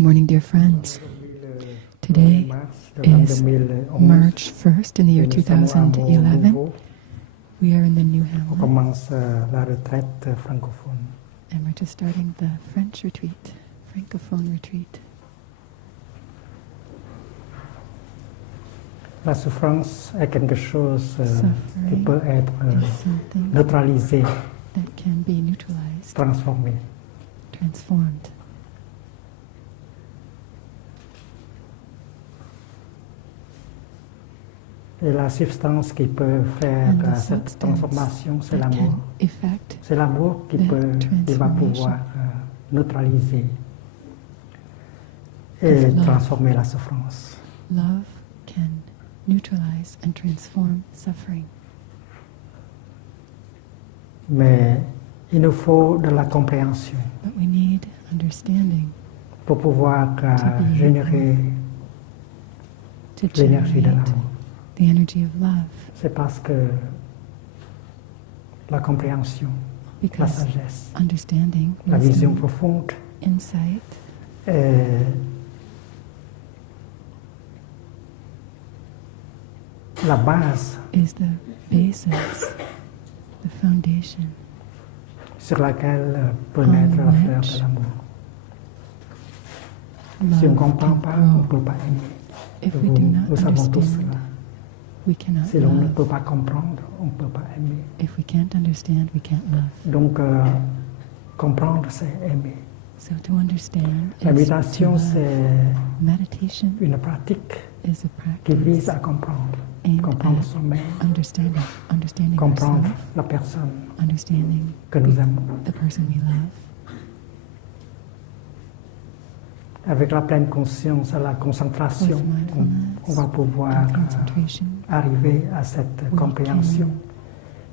morning, dear friends. Today is March 1st in the year 2011. We are in the new On Hamlet, commence la retraite francophone. and we're just starting the French retreat, Francophone retreat. La souffrance est quelque chose qui Suffering peut être is something neutralisé, that can be neutralized, transformé. transformed. Et la substance qui peut faire And the cette substance transformation, c'est that l'amour. can effect C'est l'amour qui va pouvoir neutraliser et It's love. transformer la souffrance. love can neutralize and transform suffering. Mais il nous faut de la compréhension But we need understanding pour pouvoir be générer to l'énergie de generate l'amour. the energy of love, C'est parce que la compréhension, la because sagesse, understanding, la vision wisdom, profonde insight est la base is the basis, the foundation sur laquelle peut naître la fleur de l'amour. Si on ne love comprend can pas, on ne grow. peut pas aimer. If we do not Nous savons tous understand, cela. we cannot Si l'on ne love. peut pas comprendre, on ne peut pas aimer. If we can't understand, we can't love. Donc, comprendre, c'est aimer. So to understand La is to méditation, love. c'est Meditation une pratique is a qui vise practice à comprendre. aimed Comprendre at soi-même, understanding comprendre ourselves, la personne understanding que nous aimons. the person we love. Avec la pleine conscience, la concentration, With mindfulness on va pouvoir and concentration, arriver à cette we compréhension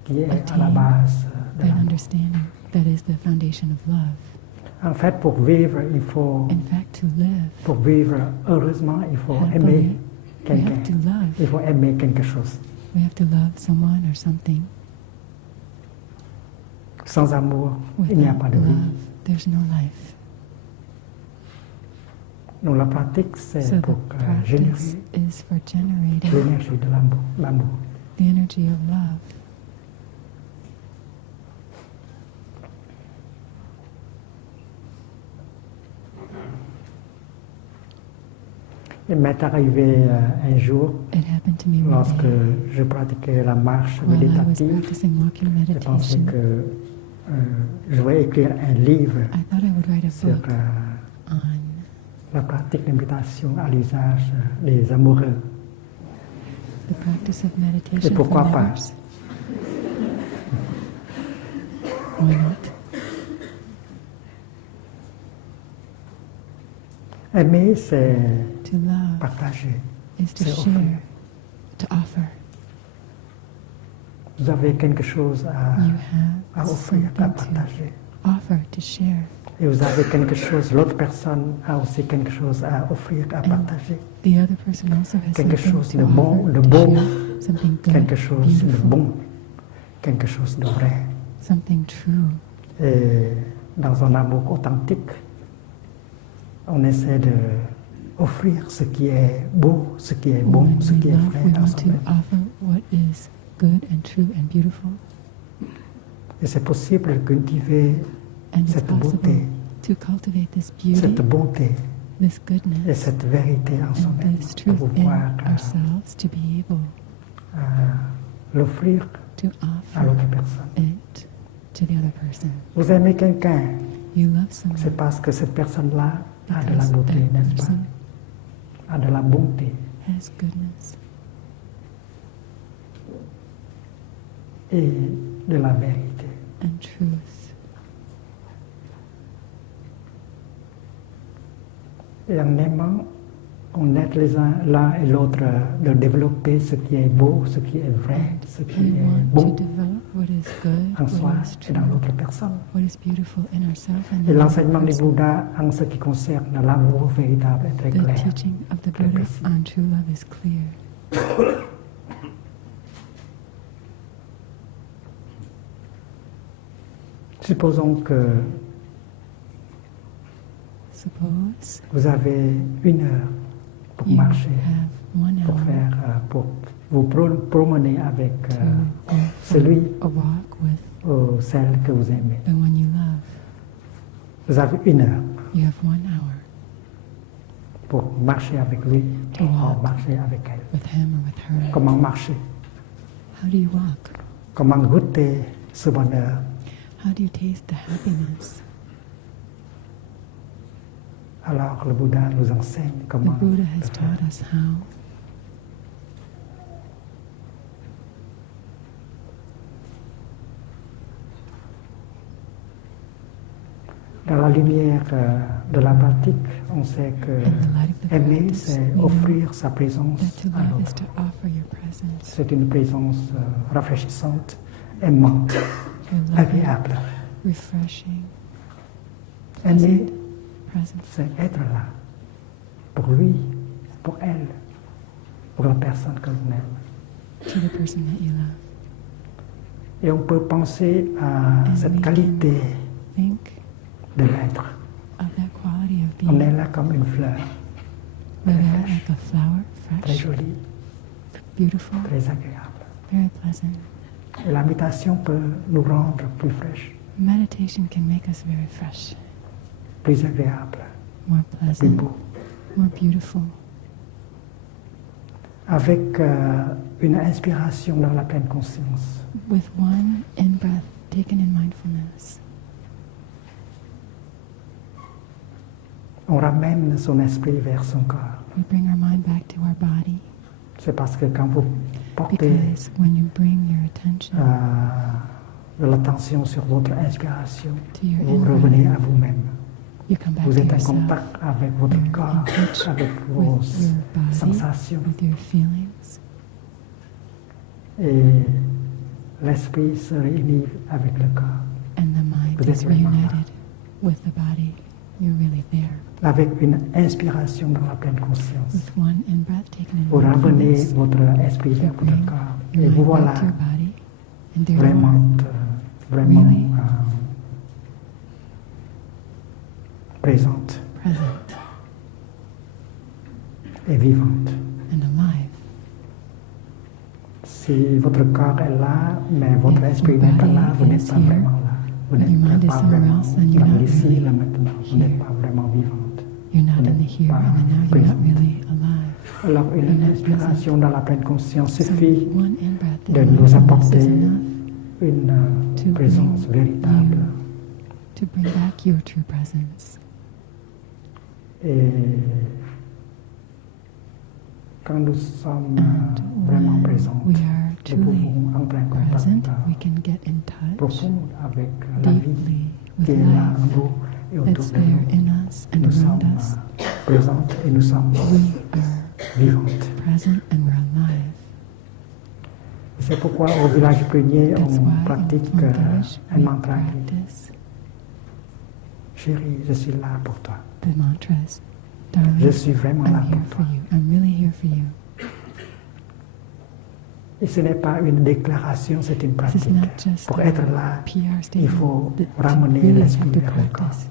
qui est à attain la base de that l'amour. understanding that is the foundation of love. En fait, pour vivre, In fact, to live, pour vivre heureusement, il faut happily, aimer we have quelqu'un. to love. Il faut aimer quelque chose. We have to love someone or something. Sans amour, il n'y a Without pas de vie. love, there's no life. Donc la pratique, c'est So the pour practice générer is for generating l'énergie de l'amour. the energy of love. Il m'est arrivé un jour, It happened to me one lorsque day je pratiquais la marche while I was méditative, practicing walking j'ai pensé meditation. que je vais écrire un livre I thought I would write a sur book on la pratique de méditation à l'usage des amoureux. the practice of Et meditation pourquoi for pas? lovers. Why not? Aimer, c'est To love partager, is to c'est share, offrir. to offer. Vous avez quelque chose You à have offrir, à something partager. to offer, to share. Et vous avez quelque chose, l'autre personne a aussi quelque chose à offrir, à And partager. the other person also has Quelque something chose to de bon, offer, de to beau, share, something good, quelque chose de beautiful, bon, quelque chose de vrai. something true. Et dans un amour authentique, on essaie de offrir ce qui est beau, ce qui est bon, When ce we qui est love, vrai we en want to soi-même. offer what is good and true and beautiful. Et c'est possible de cultiver And it's cette possible beauté, to cultivate this cette beauty, bonté this et goodness, cette vérité en and soi-même this pour truth pouvoir in ourselves to be able l'offrir to à offer l'autre personne. it to the other person. Vous aimez quelqu'un, You love someone c'est parce que cette personne-là a de la because beauté, that n'est-ce pas? person A de la bonté has goodness et de la vérité. and truth. Et en aimant, on aide les uns l'un et l'autre de développer ce qui est beau, ce qui est vrai, ce qui We est want bon to develop what is good, en soi what is et dans true, l'autre personne. what is beautiful in ourselves and Et in l'enseignement another du person. Bouddha en ce qui concerne l'amour véritable est très The clair. teaching of the très Buddha précis. on true love is clear. Supposons que Suppose vous avez 1 heure pour you marcher, have 1 pour hour pour vous promener avec to go celui for a walk with ou celle que vous aimez. the one you love. Vous avez 1 heure You have 1 hour pour marcher avec lui To ou walk. marcher avec elle. with him or with her. Comment marcher? How do you walk? Comment goûter ce bonheur? How do you taste the happiness? Alors le Bouddha nous enseigne The comment Buddha le has faire. taught us how. Dans la lumière de la pratique, on sait que In the light of the aimer, practice, c'est we know offrir sa présence that to à love is l'autre. to offer your presence. C'est une présence rafraîchissante, aimante, Your loving, agréable. refreshing, Aimer, presence c'est être là pour lui, pour elle, pour la personne que l'on aime. to the person that you love. Et on peut penser à And cette we qualité can think de l'être. of that quality of On est being. là comme une fleur, We're there like a flower, très fresh, jolie, beautiful, très agréable. very pleasant. Et la méditation peut nous rendre plus fraîches, Meditation can make us very fresh, plus agréables, more plus pleasant, beaux. more beautiful. Avec une inspiration dans la pleine conscience. With one in-breath taken in mindfulness, On ramène son esprit vers son corps. we bring our mind back to our body, C'est parce que quand vous portez because when you bring your attention de l'attention sur votre inspiration, to your vous revenez in-breath, à vous-même. you come back Vous to êtes en yourself, contact avec votre You're in corps, touch avec vos with your body, sensations. with your feelings, Et l'esprit se réunit avec le corps. and the mind Vous êtes is vraiment là. reunited with the body. You're really there. Avec une inspiration dans la pleine conscience. With one in-breath taken in Vous ramenez mindfulness, votre esprit you vers votre bring corps. your Et vous mind voilà back to your body, and there you vraiment, are, vraiment Really? présente present et vivante. and alive. Si votre corps est là, mais votre If esprit your n'est pas body là, vous n'êtes is pas here, vraiment là. Vous but your mind n'êtes is pas somewhere vraiment else, then you're dans not l'ici, really là maintenant. Vous n'êtes here. pas vraiment vivante. You're not Vous in the n'êtes here pas and the now. You're not présente. really alive. Alors You're une not inspiration dans la pleine conscience So suffit one in-breath de in nous mindfulness apporter is enough une to présence bring véritable. you, to bring back your true presence. Et quand nous sommes And vraiment when présents, we are nous truly pouvons entrer en contact present, we can get in touch profond avec la vie deeply qui with est là en life nous et autour that's de there nous. in us and Nous around sommes us. présentes et nous sommes We are vivantes. present and we're alive. C'est pourquoi au village prunier, That's on why in pratique Plum Village un we mantra qui practice Chérie, je suis là pour toi. the mantras. Je Darling, suis vraiment là I'm pour here toi. for you. I'm really here for you. Et ce n'est pas une déclaration, c'est une This is pratique. not just Pour a être là, PR il faut statement. To ramener really l'esprit have to vers le corps. practice,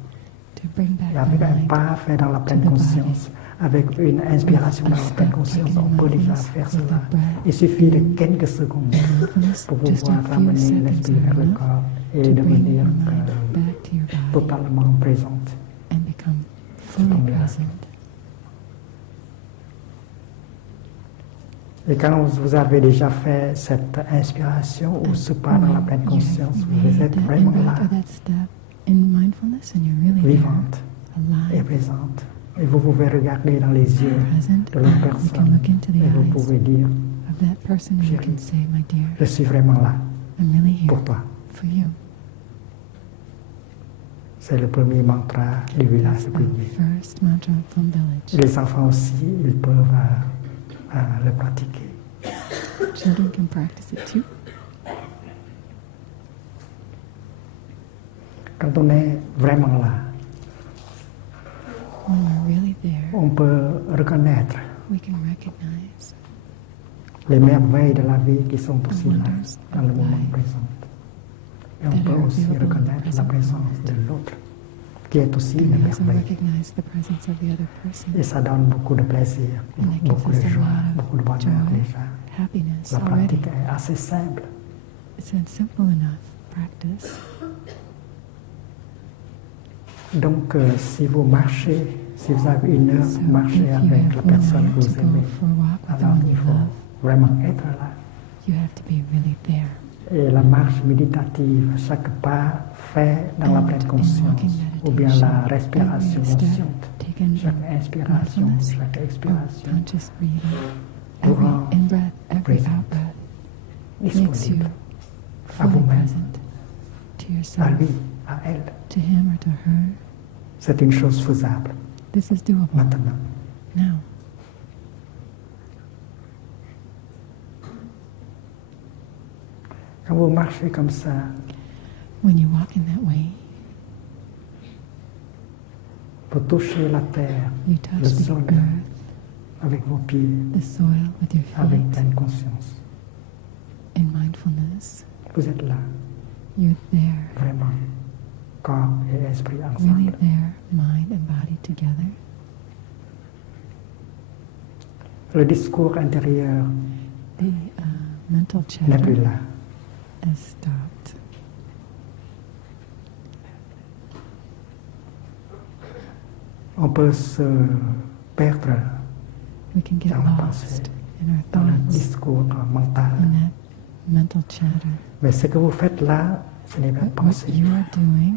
to bring back Et the avec un mind. pas fait dans la pleine the body. conscience, avec une inspiration With dans a la pleine step conscience, taken in on peut déjà mindfulness, faire with cela. a breath Il suffit de in quelques secondes mindfulness, pour just pouvoir a few ramener seconds l'esprit are vers le enough corps et to bring devenir your mind back to your body totalement présente. and become fully comme là. present. Et quand vous avez déjà fait cette inspiration ou ce pas dans la pleine conscience, vous êtes vraiment là, Or that step in mindfulness and you're really there, vivante et alive, présente. Et vous pouvez regarder dans les yeux present, de l'autre and you can personne look into the et vous eyes pouvez dire, of that person and you Chérie. can say, my dear, je suis vraiment là I'm really here pour toi. for you. C'est le premier mantra du That's village the prunier. first mantra from village. Les enfants aussi, ils peuvent le pratiquer. Children can practice it too. Quand on est vraiment là, When we're really there, on peut reconnaître we can recognize les merveilles de la vie qui sont aussi là, wonders dans le of moment life présent. Et on that peut are aussi available in the reconnaître la present présence moment. de l'autre qui est aussi And une we also merveille. recognize the presence of the other person. Et ça donne beaucoup de plaisir, And that gives beaucoup de us a joie, lot beaucoup de of bonheur joy, déjà. happiness La already. pratique est assez simple. It's a simple enough practice. Donc, si vous marchez, si vous avez une heure So pour marcher if you avec have la 1 personne hour que to vous go aimez, for a walk with the alors one il you faut love, vraiment être là. you have to be really there. Et la marche méditative, chaque pas fait dans la And pleine in conscience, walking ou bien la meditation, respiration every step consciente, taken chaque in inspiration, mindfulness chaque or expiration, conscious breathing, Durant every in-breath, every présent, out-breath makes you disponible à fully vous-même, present to à yourself, lui, à elle. to him or to her. C'est une chose faisable This is doable maintenant. now. Quand vous marchez comme ça, When you walk in that way, vous touchez la terre, you le touch the sol earth, avec vos pieds, the soil with your avec feet pleine conscience. in mindfulness. Vous êtes là, You're there, vraiment, corps et esprit really ensemble. there, mind and body together. Le discours intérieur The mental n'est plus chatter là. has stopped. On peut se perdre We can get dans la pensée, lost in our dans le thoughts, discours mental. in that mental chatter. Mais ce que vous faites là, ce n'est pas But what penser, you are doing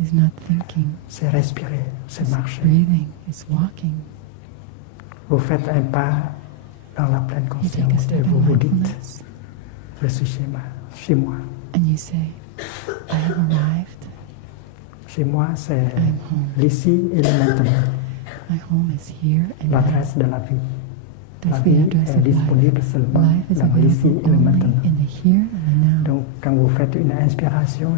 is not thinking, c'est respirer, c'est it's marcher. breathing, it's walking. Vous faites un pas dans la pleine You take a conscience et step vous in vous dites, mindfulness je suis chez moi. and you say, I have arrived, Chez moi, c'est I'm home. l'ici et le maintenant, My home is here and now. l'adresse de la vie. La That's the vie address est of life. disponible seulement Life is dans l'ici available et le only maintenant. in the here and the now. Donc, quand vous faites une inspiration,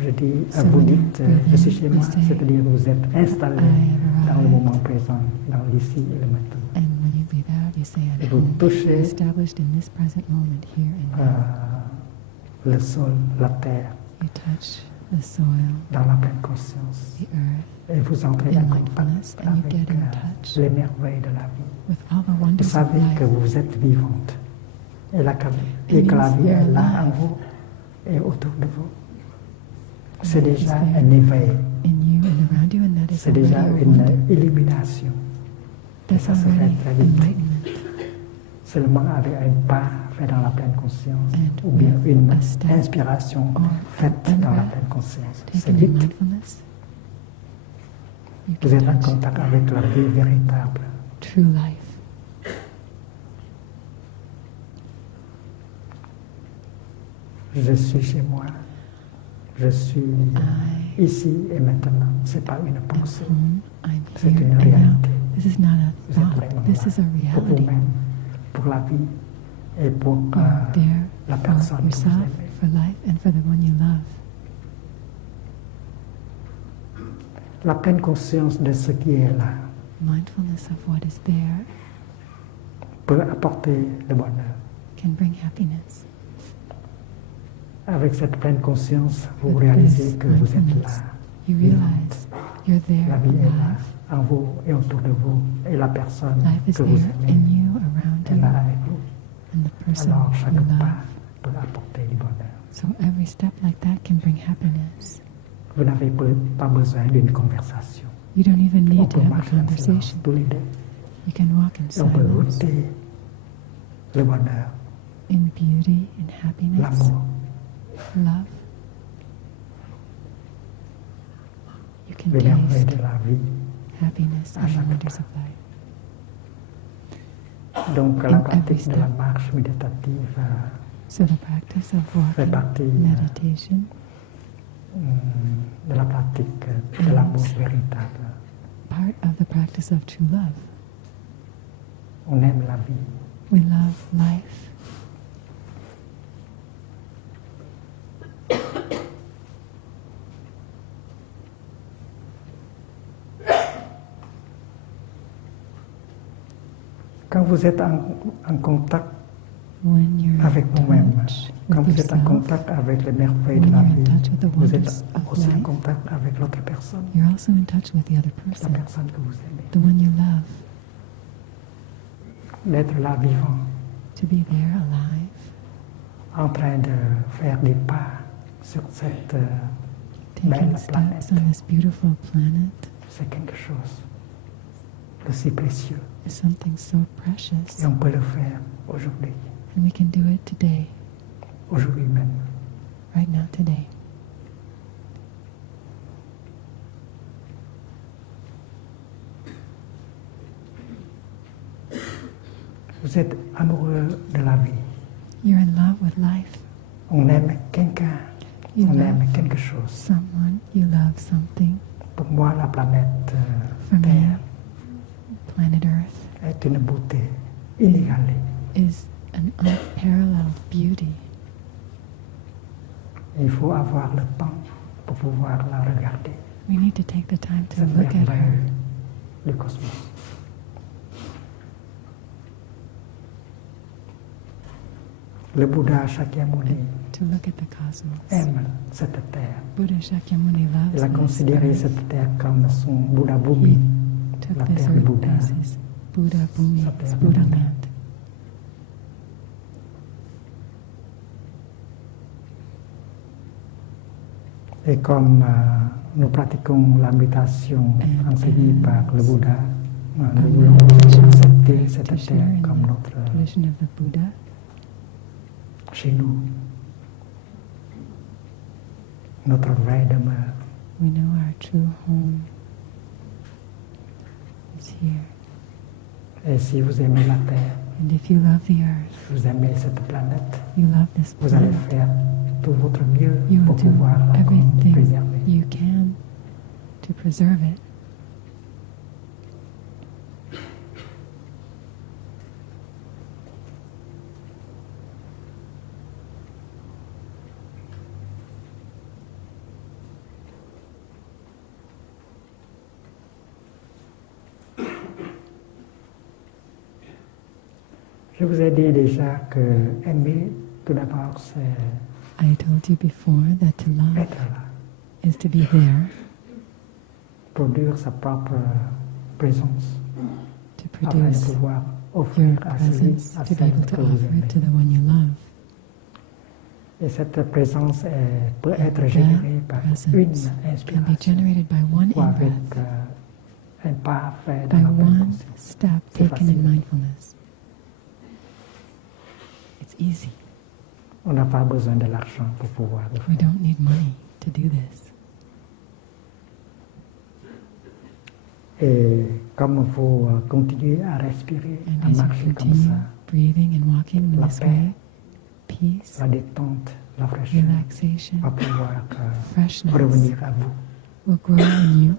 So vous when you dites, breathe je suis in, chez you moi, say, c'est-à-dire vous êtes installé I have dans le arrived. moment présent, dans l'ici et le maintenant. And when you breathe out, you say, Et I'm vous home, touchez established in this present moment, here and now. le sol, la terre, You touch the soil, dans la pleine conscience. the earth, Et vous entrez in en mindfulness, contact and you avec get in touch les merveilles de la vie. with all the Vous wonders of savez que life. vous êtes vivante et, et It que la means vie est you're là en alive. vous et autour de vous. C'est Life is déjà there un éveil, in you and around you, and that is c'est déjà already a une wonder. illumination. Et That's ça se fait already très vite. enlightenment. Seulement avec un pas fait dans la pleine conscience And ou bien with une a step inspiration or faite an dans la in-breath pleine conscience. C'est taken in vite. mindfulness, you Vous can êtes en touch contact avec la vie véritable. true life. Je suis chez moi. Je suis I ici et maintenant. C'est pas une am pensée. home, I'm C'est here une and now. réalité. This is not a Vous êtes thought, vraiment this là is a pour reality. vous-même, pour la vie et pour You are there la for personne que vous yourself, aimez. for life, and for the one you love. La pleine conscience de ce qui est là Mindfulness of what is there peut apporter le bonheur. can bring happiness. Avec cette pleine conscience, vous With réalisez this que vous êtes mindfulness, là. you vivante. realize you're there La vie est là, alive. en vous et autour de vous. Et la personne Life is que vous there aimez in you, around est you, là avec vous. and the person Alors, you chaque love. pas peut apporter du bonheur. So every step like that can bring happiness. Vous n'avez pas besoin d'une conversation. You don't even On need to peut have a marcher en silence conversation. tous les deux. You can walk in Et on peut silence, goûter le bonheur, in beauty, in happiness, l'amour. love. You can Les merveilles taste de la vie. happiness à and the chaque wonders pas. of life. Donc, In la every pratique de la step. marche méditative So the practice of fait walking, partie meditation, de la pratique de l'amour véritable. part of the practice of true love. On aime la vie. We love life. Quand vous êtes en contact When you're avec in nous-mêmes. touch Quand with vous êtes en yourself, contact avec les merveilles de when la you're in vie, touch with the vous êtes wonders of aussi en life, contact avec l'autre personne, you're also in touch with the other la person, personne que vous aimez. the one you love. D'être là vivant, To be there alive, en train de faire des pas sur cette taking belle steps planète, on this beautiful planet c'est quelque chose de si précieux. is something so precious. Et on peut le faire aujourd'hui, And we can do it today, aujourd'hui même. right now, today. Vous êtes amoureux de la vie. You're in love with life. On aime quelqu'un, You on aime love quelque chose. someone, you love something. Pour moi, la planète For me, Terre planet Earth est une beauté inégalée. is an unparalleled beauty. Il faut avoir le temps pour pouvoir la regarder. We need to take the time to Cette look at her, merveille du cosmos. Le Bouddha Shakyamuni to look at the cosmos. aime cette terre. Buddha Shakyamuni Il a loves considéré this earth. cette terre comme son Bouddha Bhumi, Took la this terre du earth Bouddha. as his Buddha Bhumi, Sa his terre Buddha Bouddha. land. Et comme nous pratiquons la méditation enseignée par le Bouddha, nous voulons accepter cette To share terre in comme the notre tradition of the Buddha, chez nous, notre vraie demeure. we know our true home is here. Et si vous aimez la terre, And if you love the earth, si vous aimez cette planète, you love this vous allez planet, faire tout votre mieux you pour will do pouvoir la everything préserver. you can to preserve it. Je vous ai dit déjà que aimer, tout d'abord, c'est I told you before that to love être là, is to be there, produire sa propre présence, to afin de produce pouvoir your offrir à celui, presence, à to be celle able que to vous offer aimez. it to the one you love. Et cette présence peut être That générée par une presence can be inspiration generated by one ou avec in-breath, un pas fait by dans la pleine one conscience. step C'est taken in facile. mindfulness. It's easy. On n'a pas besoin de l'argent pour pouvoir le We faire. don't need money to do this. Et comme vous continuez à respirer, And à as you marcher comme continue ça, breathing and walking in la this paix, way, peace, la détente, la fraîcheur relaxation, va pouvoir freshness revenir à vous. will grow in you.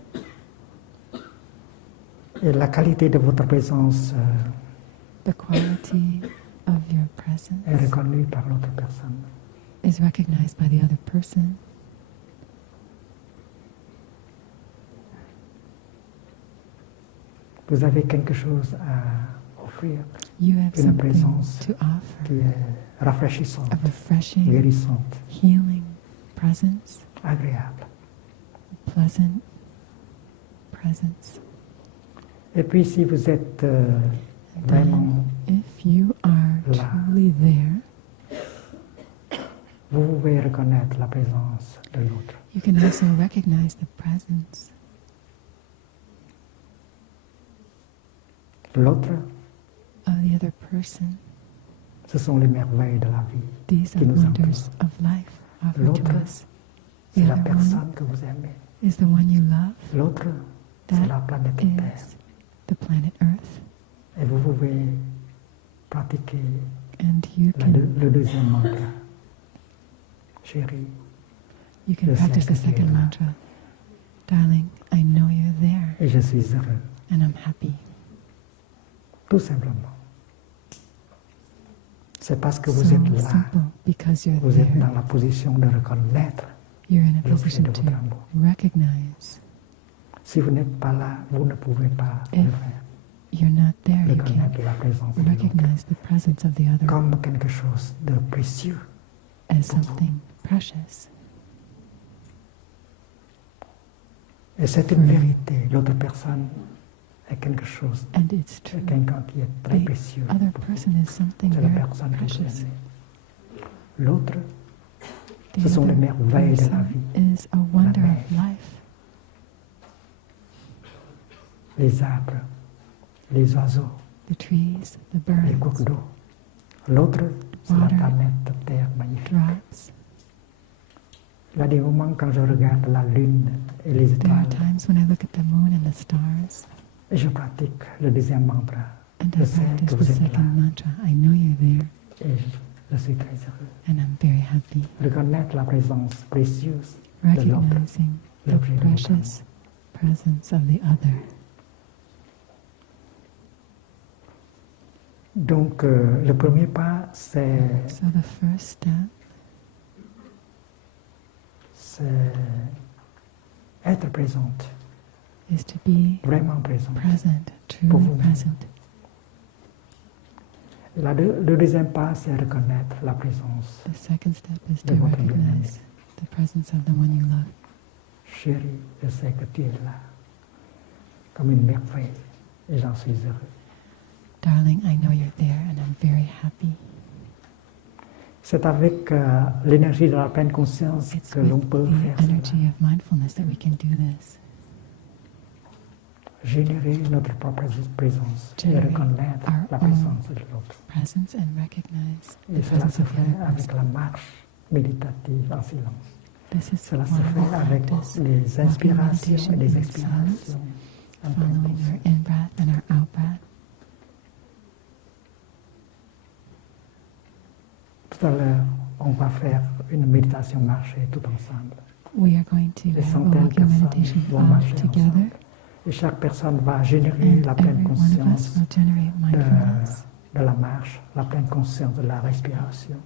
Et la qualité de votre présence The quality of your est presence reconnue par l'autre personne. is recognized by the other person. Vous avez quelque chose à offrir, You have une something présence to offer, qui est rafraîchissante, a refreshing, guérissante, healing presence, agréable. pleasant presence. Et puis si vous êtes And vraiment, then, if you are là. truly there, vous pouvez reconnaître la présence de l'autre. you can also recognize the presence. L'autre, Of the other person. ce sont les merveilles de la vie. These are qui nous wonders of life offered L'autre, to us. c'est The la other one personne que vous aimez. is the one you love. L'autre, c'est That la planète Terre. is the planet Earth. Et vous pouvez pratiquer And you can le deuxième mantra. Chérie, you can Je sais practice que the tu es second là. mantra. Darling, I know you're there et je suis heureux. and I'm happy. Tout simplement. C'est parce que vous So êtes là, simple, because you're vous êtes there. dans la position de reconnaître You're in a l'objet position de to votre amour. recognize. Si vous n'êtes pas là, vous ne pouvez pas le If faire. you're not there, you reconnaître can't la présence de l'autre recognize the presence of the other comme quelque chose de précieux. as something precious. Et c'est une vérité. L'autre personne est quelque chose, And it's c'est true. quelqu'un qui est très The précieux. other pour vous. person is something C'est la very personne que vous precious. aimez. L'autre, The ce sont les other merveilles de la person vie. is a wonder mer. of life. Les arbres, les oiseaux, The trees, the les cours birds, d'eau. L'autre, c'est la Water. planète Terre magnifique. drops. Il y a des moments quand je regarde la lune et les There are étoiles times when I look at the moon and the stars et je pratique le deuxième mantra. and Je I sais practice que the vous êtes là second mantra. I know you're there et je suis très heureux. and I'm very happy. Reconnaître la présence précieuse de l'autre. Recognizing the l'objet de votre precious presence of the other. Donc, le premier pas, c'est So the first step être présente, is to be vraiment présente. present, Pour truly vous-même. present. Et le deuxième pas, c'est reconnaître la présence. The second step is De to votre recognize the presence of the one you love. Chérie, je sais que tu es là, comme une merveille, et j'en suis heureux. Darling, I know you're there and I'm very happy. C'est avec l'énergie de la pleine conscience It's que l'on with peut faire the cela. energy of mindfulness that we can do this. Générer notre propre présence et Generate reconnaître our la own présence de l'autre. Presence and recognize the Et cela presence se of the fait other avec person. la marche méditative en silence. This is Cela se why we fait avec practice les walking inspirations meditation et les in silence, expirations. en pleine following our conscience. in-breath and our out-breath. Tout à l'heure, on va faire une méditation marchée tout ensemble. We are going to Des have a centaines de walking personnes meditation vont all marcher together, ensemble. Et chaque personne va générer and la pleine every one of us conscience will generate mindfulness de la marche, la pleine conscience de la respiration.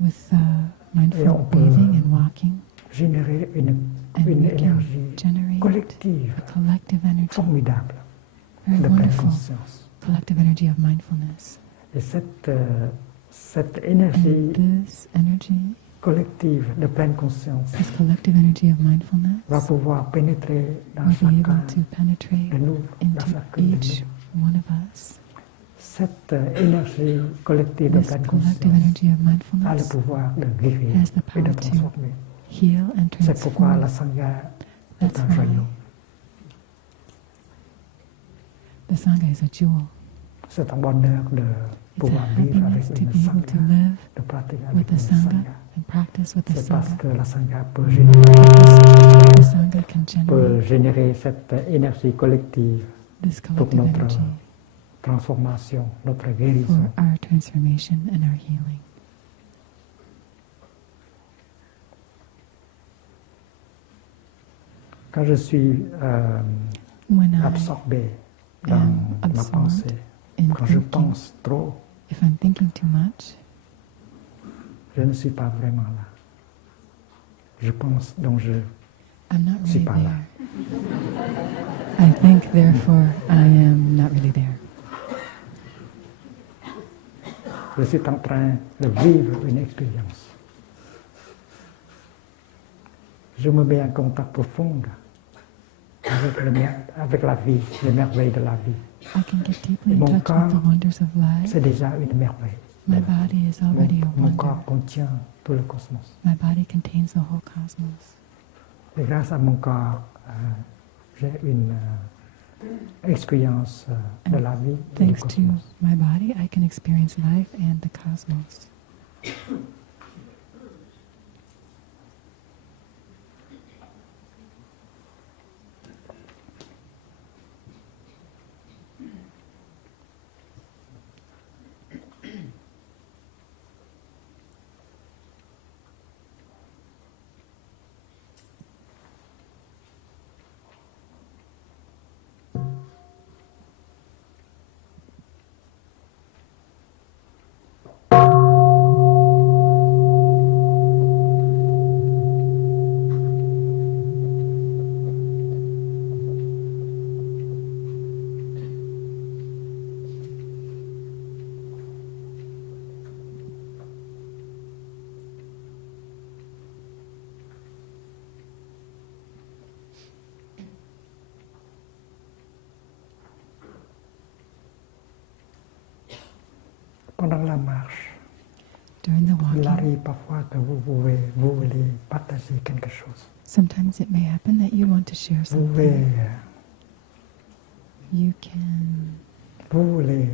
with Et mindful on peut breathing and walking, générer une and we can énergie generate collective, a collective energy, formidable, very de pleine wonderful conscience. collective energy of mindfulness. Et cette énergie And this energy, collective de pleine conscience this collective energy of mindfulness, va pouvoir pénétrer dans will be chacun able to penetrate de nous, dans into chacune de each nous. one of us. Cette énergie collective de This pleine collective conscience energy of a le mindfulness pouvoir de guérir has the et de power to transformer. heal and C'est pourquoi la transform. Sangha est That's un why joyau. the Sangha is a jewel. C'est un bonheur de It's a pouvoir vivre happiness avec to une be able to Sangha, live de pratiquer with avec the une Sangha Sangha. and practice with the C'est parce Sangha. que la Sangha The Sangha can peut generate générer cette énergie collective this pour collective notre energy transformation, notre for guérison. our transformation and our healing. Quand je suis When I absorbé dans am ma absorbed pensée, in quand je thinking, pense trop, if I'm thinking too much, je ne suis pas vraiment là. Je pense, donc je I'm not ne suis really pas là. there. I think, therefore, I am not really there. Je suis en train de vivre une expérience. Je me mets en contact profond avec la vie, les merveilles de la vie. I can get deeply in Mon touch with corps, the wonders of life. C'est déjà une merveille. My body is already a Mon wonder. corps contient tout le cosmos. My body contains the whole cosmos. Et grâce à mon corps, j'ai une expérience de la vie et du Thanks to cosmos. my body, I can experience life and the cosmos. pendant la marche, During the il walking, arrive parfois que vous voulez partager quelque chose. sometimes it may happen that you want to share Vous something. voulez, You can vous voulez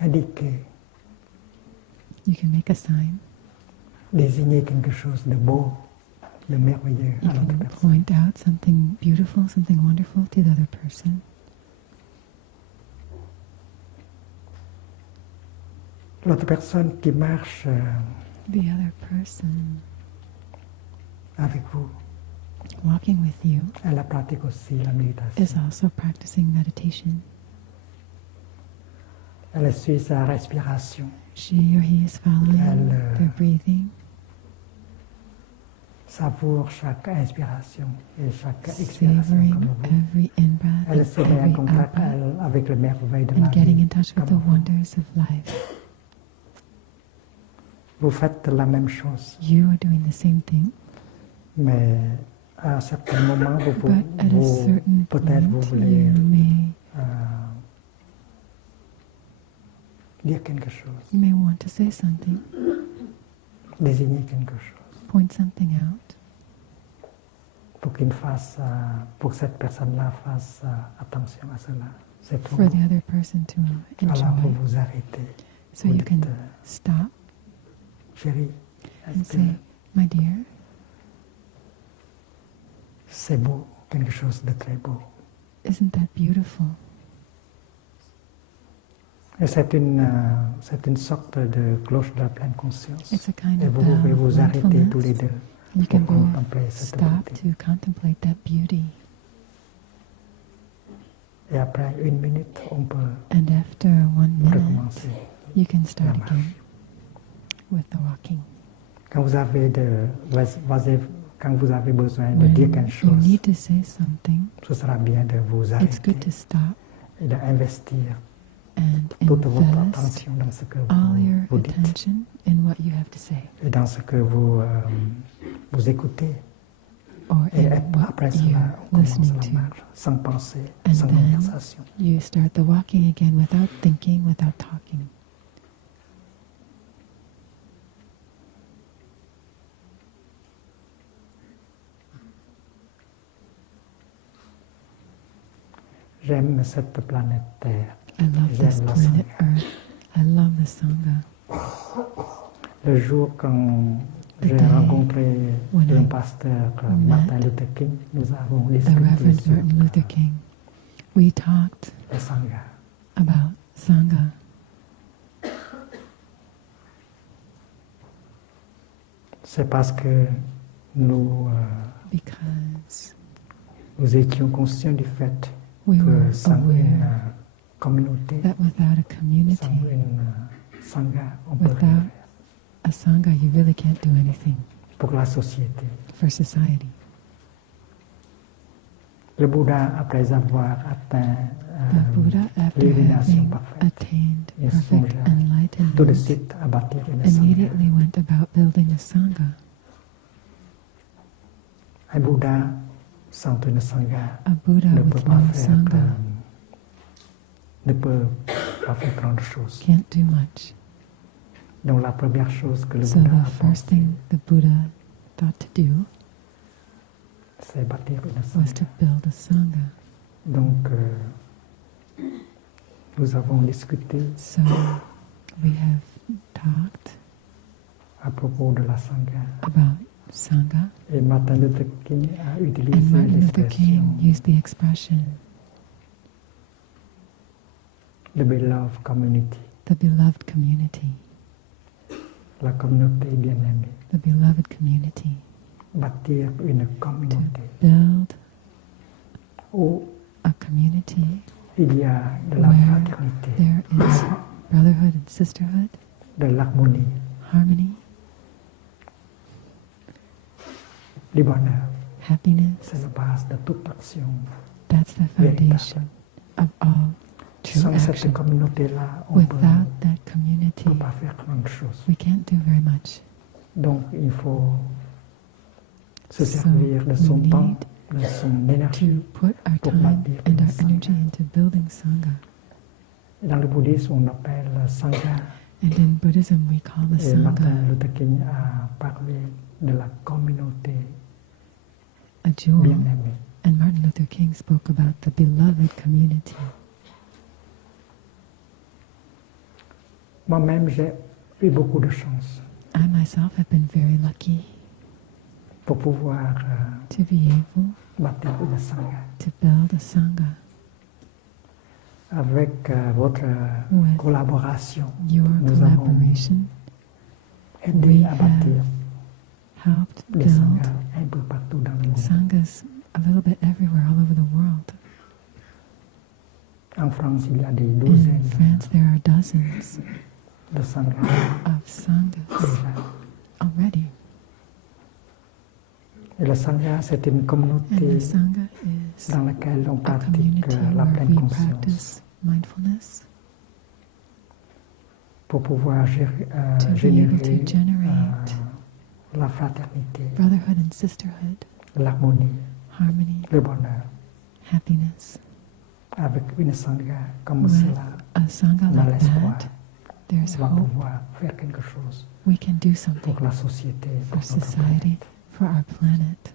indiquer, you can make a sign. désigner quelque chose de beau, de merveilleux You à l'autre can personne. point out something beautiful, something wonderful to the other person. L'autre personne qui marche The other person avec vous, walking with you elle pratique aussi la méditation. is also practicing meditation. Elle suit sa respiration, She or he is following Elle, their breathing, savoure chaque inspiration et chaque expiration savoring comme vous. every in-breath Elle and se met en every contact out-breath, avec le merveille de la and getting vie. in touch with the comme vous. wonders of life. Vous faites la même chose, You are doing the same thing, mais à un certain moment, but at a certain peut-être vous point voulez you may dire quelque chose, want to say something, désigner quelque chose, point something out, pour que cette personne-là fasse attention à cela. C'est trop for beau. the other person to Alors vous enjoy. vous arrêtez. So Vous you can dites, stop chérie, and est-ce que say, my dear, c'est beau, quelque chose de très beau. isn't that beautiful? Et c'est une sorte de cloche de la pleine conscience. It's a kind Et of vous bell pouvez of vous arrêter tous les mindfulness. deux You can pour both contempler cette stop beauté. to contemplate that beauty. Et après 1 minute, on peut And after 1 minute, recommencer you can la start marche. again with the walking. Quand vous avez besoin de dire When quelque you chose, need to say something, ce sera bien de vous it's arrêter good to stop et d'investir and toute votre invest attention dans ce que all your vous dites attention in what you have to say, et dans ce que vous écoutez. or Et in what après you're cela, on commence listening la to. marche, sans penser, And sans then conversation. you start the walking again without thinking, without talking. J'aime cette planète Terre. I love this J'aime la planet Sangha. Earth. I love the Sangha. Le jour quand The j'ai day rencontré when le I pasteur met Martin Luther King, nous avons The discuté Reverend sur Martin Luther King. We talked le Sangha. about Sangha. C'est parce que nous Because étions conscients du fait we que were sans une aware communauté, that without a community, sans une Sangha, on peut rien without faire a Sangha, you really can't do anything pour la société. for society. Le Bouddha, après avoir atteint The Buddha, after l'illumination having parfaite, attained il perfect songe tout de enlightenment, suite à bâtir une Sangha. immediately went about building a Sangha. Un Bouddha sans une Sangha A Buddha ne peut with pas no faire Sangha ne peut pas faire grande chose. can't do much. Donc la première chose que le So Bouddha the a first pensé, thing the Buddha thought to do c'est bâtir une was to Sangha. build a Sangha. Donc nous avons discuté So we have talked à propos de la Sangha. about Sangha, Et Martin Luther King a and utilisé Martin Luther King l'expression used the expression, the beloved community, the beloved community, la communauté bien-aimée. the beloved community, Bâtir une to communauté build où a community il y a de la where fraternité, there is brotherhood and sisterhood, de l'harmonie, harmony, du bonheur. happiness. C'est la base de toute action. That's the foundation of all true Sans cette action. communauté-là, on ne Without that community, peut pas faire grand chose. we can't do very much. Donc il faut se So servir de we son temps, need de son énergie to put our pour time bâtir and une our sangha. energy into building Sangha. Dans le bouddhisme, on appelle Sangha. And in Buddhism, we call the Et Martin Sangha Luther King a parlé de la communauté a jewel. bien-aimée. And Martin Luther King spoke about the beloved community. Moi-même, j'ai eu beaucoup de chance I myself have been very lucky pour pouvoir to be able bâtir une Sangha. to build a Sangha. Avec votre With collaboration, your nous avons collaboration, aidé we à bâtir helped des build Sanghas un peu partout dans le monde. Sanghas a little bit everywhere, all over the world. En France, il y a des In douzaines France, there are dozens de Sanghas of Sanghas déjà. already. Et le Sangha, c'est une And communauté the Sangha is dans laquelle on a pratique community la where pleine we conscience practice mindfulness pour pouvoir to be able générer to generate la fraternité, brotherhood and sisterhood, l'harmonie, harmony, le bonheur. happiness. Avec une Sangha comme With cela, a Sangha on a like l'espoir that, there's on va hope. pouvoir faire quelque chose We can do something pour la société, for pour notre society, planète. for our planet.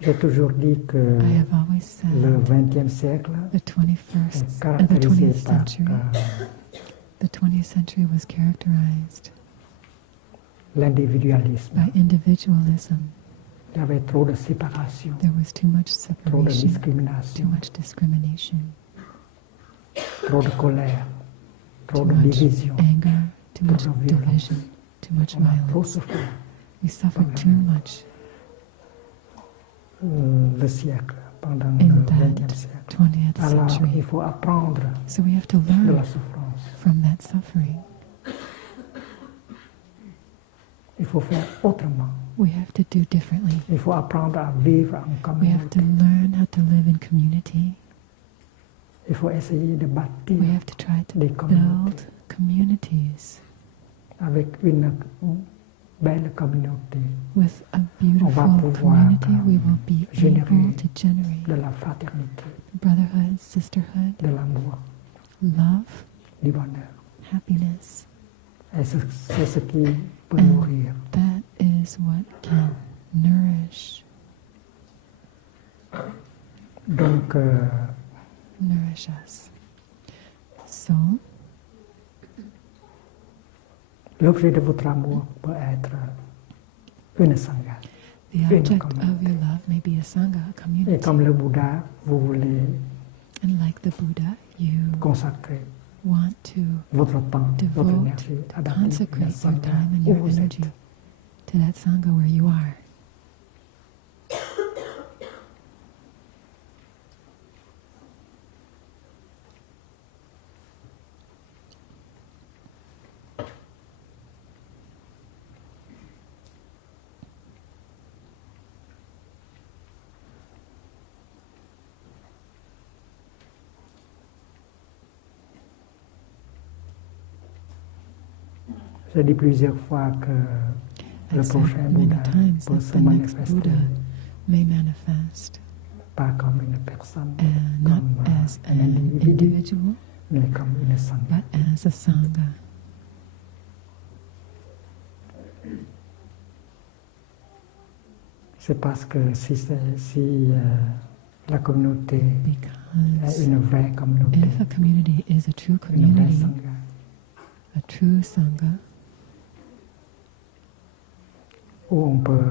J'ai toujours dit que I have always le said XXe siècle the est 20th caractérisé par century, the 20th century was characterized l'individualisme. by individualism. Il y avait trop de séparation, There was too much trop de separation, too discrimination, much discrimination, trop de colère, trop too de much division. anger, too much trop de violence. division, too much On a trop violence. souffert We suffered too much le siècle, pendant in le that XXe siècle. 20th Alors, il century. faut apprendre So we have to de learn la souffrance. from that suffering. Il faut faire autrement. We have to do differently. Il faut apprendre à vivre en We have to communauté. learn how to live in community. Il faut essayer de bâtir We have to try to des communautés. build communities Avec une belle communauté with a va beautiful pouvoir, community. We will be générer able to generate de la fraternité, brotherhood, sisterhood, de l'amour, love, du bonheur. happiness. Et c'est ce qui peut And nourrir. that is what can nourish Donc, nourish us. So, l'objet de votre amour peut être une Sangha. the Une object communauté. of your love may be a Sangha, a Et community. comme le Bouddha, vous voulez And like the Buddha, you consacrer want to votre temps, votre devote, énergie à bâtir une consecrate your Sangha time and où your vous energy êtes. to that Sangha where you are. J'ai dit plusieurs fois que le I've prochain said many Bouddha times peut that se the next manifester Buddha may manifest pas comme une personne, not comme as un an individu, individual, mais comme une Sangha. but as a Sangha. C'est parce que si la communauté est Because une vraie communauté, if a community is a true une vraie community, Sangha, a true Sangha, où on peut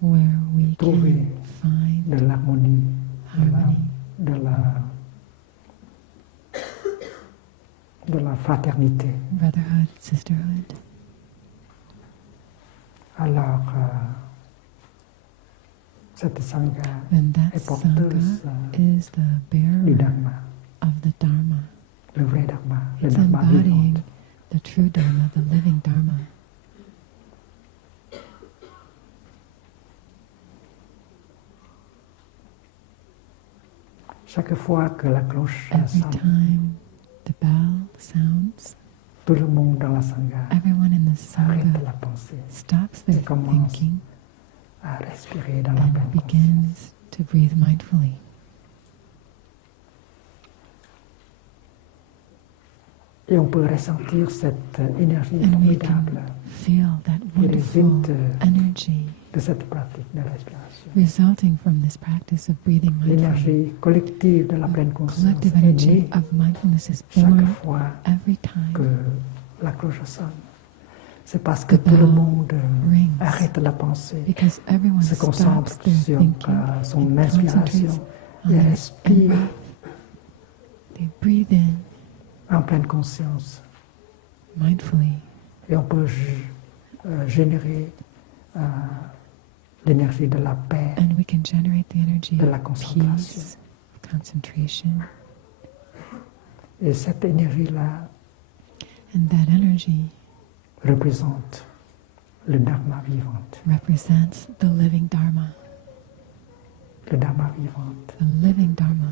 where we trouver can find de l'harmonie, harmony, de la fraternité. brotherhood, sisterhood, Alors, cette Sangha then that est porteuse Sangha is the du bearer Dharma, of the Dharma. le vrai Dharma, le It's Dharma embodying vivant. the true Dharma, the living Dharma. Chaque fois que la cloche Every sonne, time the bell sounds, tout le monde dans la Sangha everyone in the arrête Sangha la pensée stops their et commence thinking à respirer dans la and pleine conscience. begins to breathe mindfully. Et on peut ressentir cette énergie And we formidable can feel that qui wonderful résulte energy de cette pratique de respiration. resulting from this practice of breathing mindfully. L'énergie collective de la pleine conscience Collective est energy née of mindfulness is chaque born fois every time que la cloche sonne. C'est parce que the tout le bell monde rings, arrête la pensée, because everyone se concentre stops their sur thinking son and inspiration concentrates on et their respire in-breath. They breathe in en pleine conscience. mindfully, Et on peut générer l'énergie de la paix, and we can generate the energy de la of concentration. peace, concentration, Et cette énergie-là and that energy représente le Dharma vivant. represents the living Dharma. Le Dharma vivant. The living Dharma.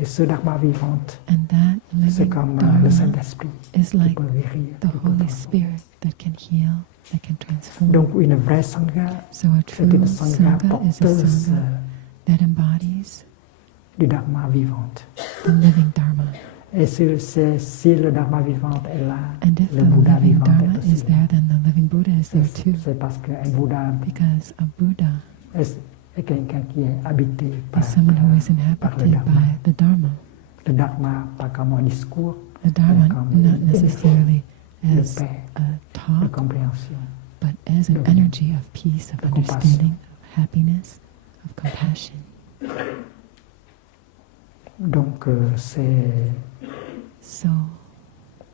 Et ce Dharma vivant, And that c'est living comme le Dharma Saint-Esprit is qui like peut guérir. the qui peut Holy transformer. Spirit that can heal, that can transform. Donc une vraie Sangha, So a c'est une true Sangha Sangha is a porteuse Sangha that embodies du Dharma vivant. the living Dharma. Et si le Dharma vivant est là, And if le the Bouddha living vivant Dharma est aussi is là. there, then the living Buddha is there too. C'est parce qu'un Bouddha Because a Buddha est quelqu'un qui est habité par, is someone who is par le inhabited Dharma. by the Dharma. Le Dharma, pas comme un discours, The Dharma comme not une necessarily de as paix, a de talk, compréhension. but as an de- energy of peace, of de compassion. understanding, of happiness, of compassion. Donc c'est So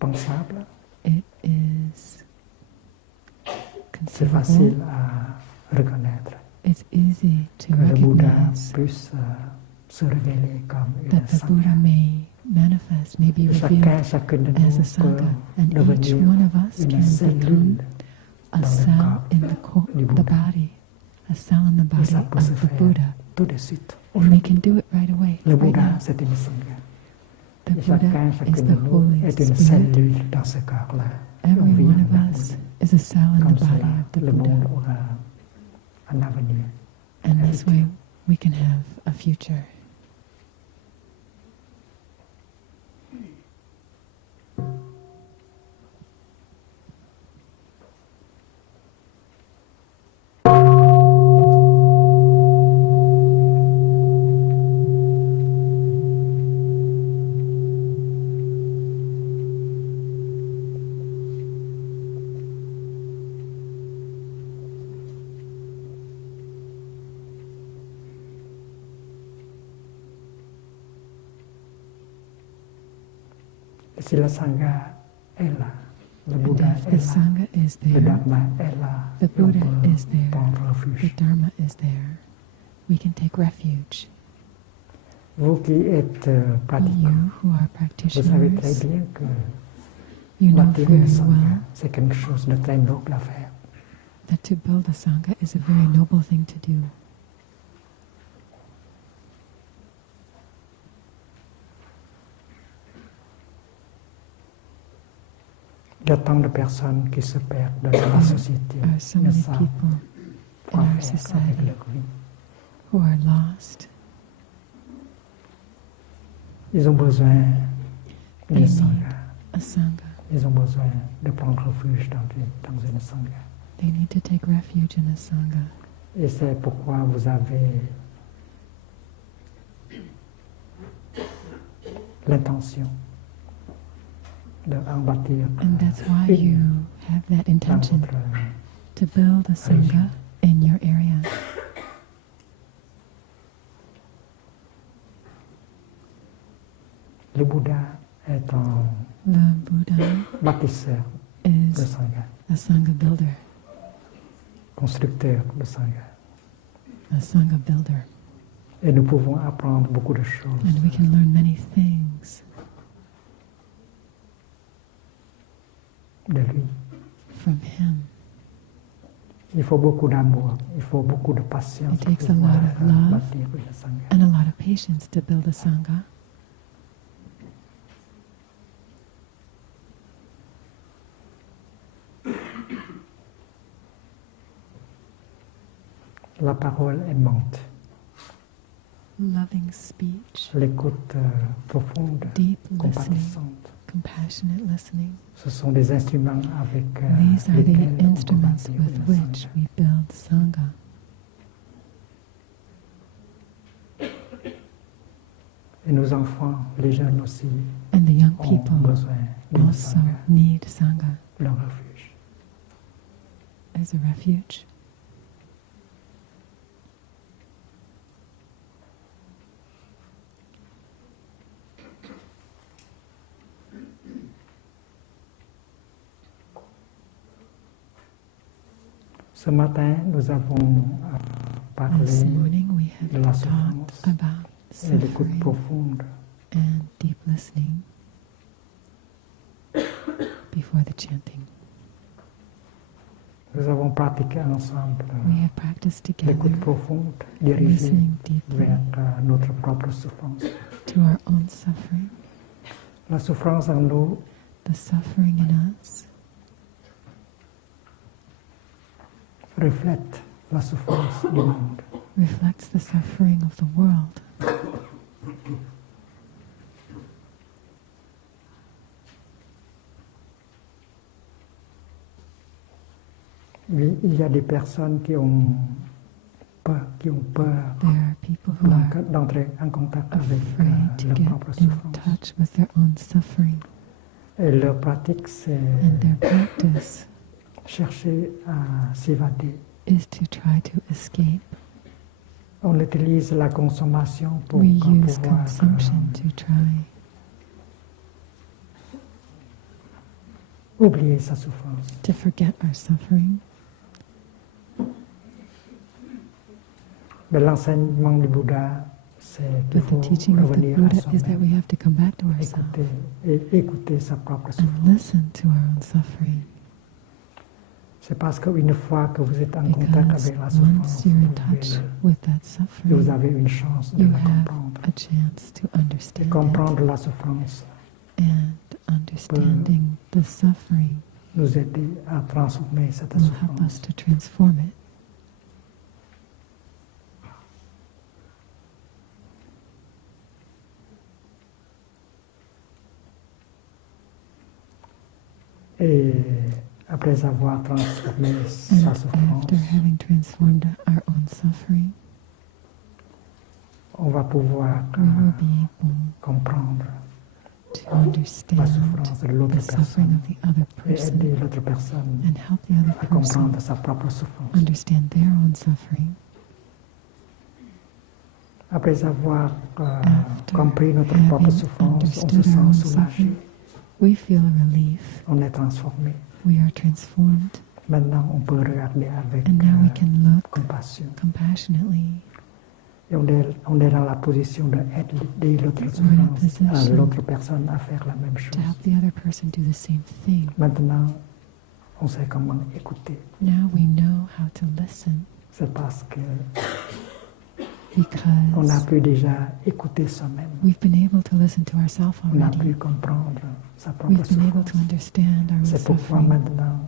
pensable, it is c'est conceivable, facile à reconnaître it's easy to que le Bouddha recognize puisse se révéler comme une that the Buddha Sangha. may manifest, may be revealed Chacun de as a nous Sangha, peut and each devenir one of us une can become cellule a dans le cell corps in the du the Bouddha. body, a cell in the Et body ça peut se of the faire Buddha. tout de suite. And we can do it right away, Le right Bouddha, now. c'est une Sangha. The Et Buddha chacun is de the nous Holy est une Spirit. cellule dans ce corps-là. Et on Every vit one en of us harmonie. is a cell in Comme the body cela, of the le monde Buddha. aura un avenir. And this way we can have a future. Si la Sangha est là, le And Bouddha if est the là, Sangha is le there, Dharma est là, the et on Buddha peut is there, prendre the refuge. Dharma is there, we can take refuge. Vous qui êtes pratiquants, You who are vous savez très practitioners, bien que you know bâtir very une Sangha, well c'est quelque chose de très noble à faire. that to build a Sangha is a very noble thing to do. Il y a tant de personnes qui se perdent dans la société, There are so ne many savent people in quoi our faire avec society leur vie. who are lost. Ils ont besoin They d'une need Sangha. a Sangha. Ils ont besoin de prendre refuge dans une Sangha. They need to take refuge in a Sangha. Et c'est pourquoi vous avez l'intention d'en bâtir And that's why une you have that dans intention votre to build a Sangha in your area. Le Bouddha est un The Buddha bâtisseur de is Sangha, a Sangha builder, constructeur de Sangha. a Sangha builder. Et nous pouvons apprendre beaucoup de choses And we can learn many things de lui. from him. Il faut beaucoup d'amour, il faut beaucoup de patience It pour takes a pouvoir lot of love bâtir une Sangha. and a lot of patience to build a Sangha. La parole aimante, loving speech, l'écoute profonde, deep listening, compatissante. compassionate listening. Ce sont des instruments avec These are lesquels the on peut instruments bâtir with une which sangha. we build Sangha. Et nos enfants, les jeunes aussi, And the young ont people besoin d'une also sangha, need Sangha leur refuge. as a refuge. Ce matin, nous avons parlé This morning we de la have souffrance talked about et l'écoute suffering profonde. and deep listening before the chanting. Nous avons pratiqué ensemble We have practiced l'écoute together, profonde dirigée listening deeply vers notre propre souffrance. to our own suffering, La souffrance en nous the suffering in us reflète la souffrance du monde. reflects the suffering of the world. Oui, il y a des personnes qui ont peur There are people who are d'entrer en contact avec afraid to leur get propre in souffrance. touch with their own suffering, Et leur pratique, c'est and their practice chercher à s'évader. is to try to escape. On utilise la consommation pour We use pouvoir consumption to try oublier sa souffrance. to forget our suffering. Mais l'enseignement du Bouddha, c'est qu'il But faut the teaching of the revenir à Buddha is that soi-même, we have to come back to ourselves écouter sa propre and souffrance. listen to our own suffering. C'est parce qu'une fois que vous êtes en contact Because avec la souffrance, once you're in touch with that vous suffering, avez une chance de you la have comprendre. a chance to Et understand it. comprendre la souffrance And understanding the suffering nous aider à transformer cette will help us souffrance. to transform it. Et après avoir transformé sa And souffrance, after having transformed our own suffering, on va pouvoir we will be able comprendre to la understand souffrance de l'autre the suffering personne of the other et person aider l'autre personne and help the other à person comprendre sa propre souffrance. understand their own suffering. Après avoir After compris notre propre having souffrance, on se understood our own sent soulagé, suffering, we feel a relief. on est transformé. We are transformed, Maintenant, on peut regarder avec and now we can look compassion. compassionately. Et on est dans la position d'aider l'autre souffrance, à l'autre personne à faire la même chose. to help the other person do the same thing. Maintenant, on sait comment écouter. Now we know how to listen C'est parce que on a because pu déjà écouter soi-même. we've been able to listen to ourselves On a pu already. comprendre sa propre We've been able souffrance. to understand our own C'est pourquoi suffering. maintenant,